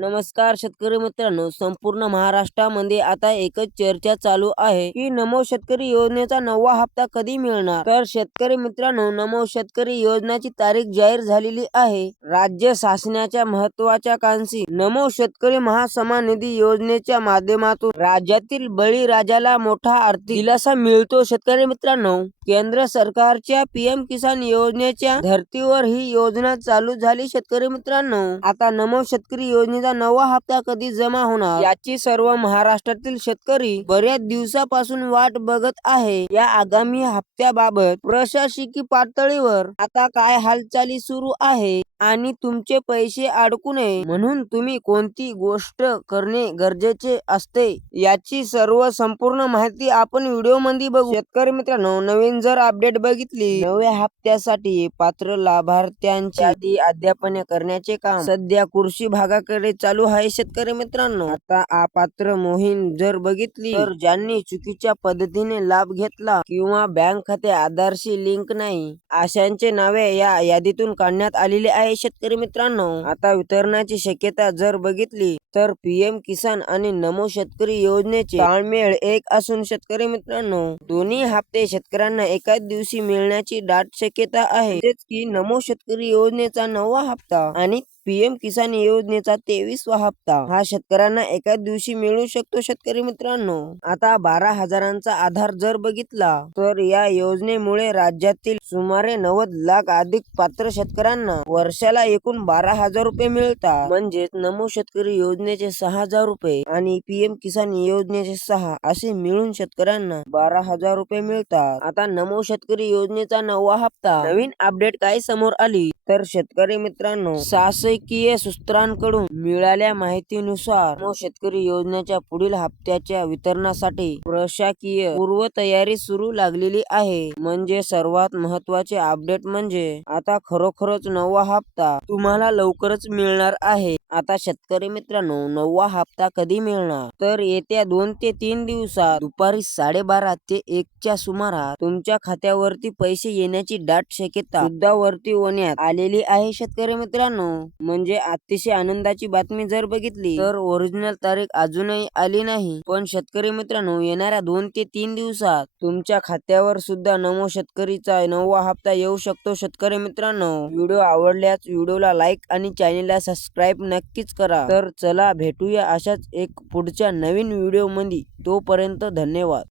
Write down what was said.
नमस्कार शेतकरी मित्रांनो, संपूर्ण महाराष्ट्रामध्ये आता एकच चर्चा चालू आहे की नमो शेतकरी योजनेचा 9वा हप्ता कधी मिळणार. तर शेतकरी मित्रांनो, नमो शेतकरी योजनेची तारीख जाहीर झालेली आहे. राज्य शासनाच्या महत्त्वाच्या कांशी नमो शेतकरी महासन्मान निधी योजनेच्या माध्यमातून राज्यातील बळीराजाला मोठा आर्थिक दिलासा मिळतो. शेतकरी मित्रांनो, केंद्र सरकारच्या पीएम किसान योजनेच्या धर्तीवर ही योजना चालू झाली. शेतकरी मित्रांनो, आता नमो शेतकरी योजनेचा 9वा हप्ता कधी जमा होणार याची सर्व महाराष्ट्रातील शेतकरी बऱ्याच दिवसापासून वाट बघत आहे. या आगामी हप्त्याबाबत प्रशासकीय पातळीवर आता काय हालचाली सुरू आहे आणि तुमचे पैसे अडकू नये म्हणून तुम्ही कोणती गोष्ट करणे गरजेचे असते याची संपूर्ण माहिती आपण व्हिडिओ मध्ये बघू. शेतकरी मित्रांनो, नवीन जर अपडेट बघितली, 9व्या हप्त्यासाठी पात्र लाभार्थ्यांची यादी अद्यापन करण्याचे काम सध्या कृषी विभागाकडे चालू आहे. शेतकरी मित्रांनो, आता अपात्र मोहीम जर बघितली तर ज्यांनी चुकीच्या पद्धतीने लाभ घेतला किंवा बँक खाते आधारशी लिंक नाही अशांचे नावे या यादीतून काढण्यात आलेले आहे. शेतकरी मित्रांनो, आता वितरणाची शक्यता जर बघितली तर पीएम किसान आणि नमो शेतकरी योजनेचे ताळमेळ एक असून शेतकरी मित्रांनो, दोन्ही हप्ते शेतकऱ्यांना एकाच दिवशी मिळण्याची दाट शक्यता आहे. म्हणजेच की नमो शेतकरी योजनेचा 9वा हप्ता आणि पीएम किसान योजनेचा 23वा हप्ता हा शेतकऱ्यांना एकाच दिवशी मिळू शकतो. शेतकरी मित्रांनो, आता 12,000चा आधार जर बघितला तर या योजनेमुळे राज्यातील सुमारे 90 लाख अधिक पात्र शेतकऱ्यांना वर्षाला एकूण 12,000 रुपये मिळतात. म्हणजेच नमो शेतकरी योजनेचे 6,000 रुपये आणि पीएम किसान योजनेचे 6 असे मिळून शेतकऱ्यांना 12,000 रुपये मिळतात. आता नमो शेतकरी योजनेचा 9वा हप्ता नवीन अपडेट काय समोर आली तर शेतकरी मित्रांनो, शासकीय सूत्रांकडून मिळालेल्या माहितीनुसार नमो शेतकरी योजनेच्या पुढील हप्त्याच्या वितरणासाठी प्रशासकीय पूर्वतयारी सुरू लागलेली आहे. म्हणजे सर्वात महत्त्वाचे अपडेट म्हणजे आता खरोखरच 9वा हप्ता तुम्हाला लवकरच मिळणार आहे. आता शेतकरी मित्रांनो, 9वा हप्ता कधी मिळणार तर येत्या 2 ते 3 दिवसात दुपारी 12:30 ते 1च्या सुमारास तुमच्या खात्यावरती पैसे येण्याची दाट शक्यता सुद्धा वर्तवण्यात आलेली आहे. शेतकरी मित्रांनो, म्हणजे अतिशय आनंदाची बातमी जर बघितली तर ओरिजिनल तारीख अजूनही आली नाही, पण शेतकरी मित्रांनो, येणाऱ्या 2 ते 3 दिवसात तुमच्या खात्यावर सुद्धा नमो शेतकरीचा 9वा हप्ता येऊ शकतो. शेतकरी मित्रांनो, व्हिडिओ आवडल्यास व्हिडिओला लाईक आणि चॅनेलला सबस्क्राईब नक्कीच करा. तर चला भेटूया अशाच एक पुढच्या नवीन व्हिडिओ मध्ये. तोपर्यंत धन्यवाद.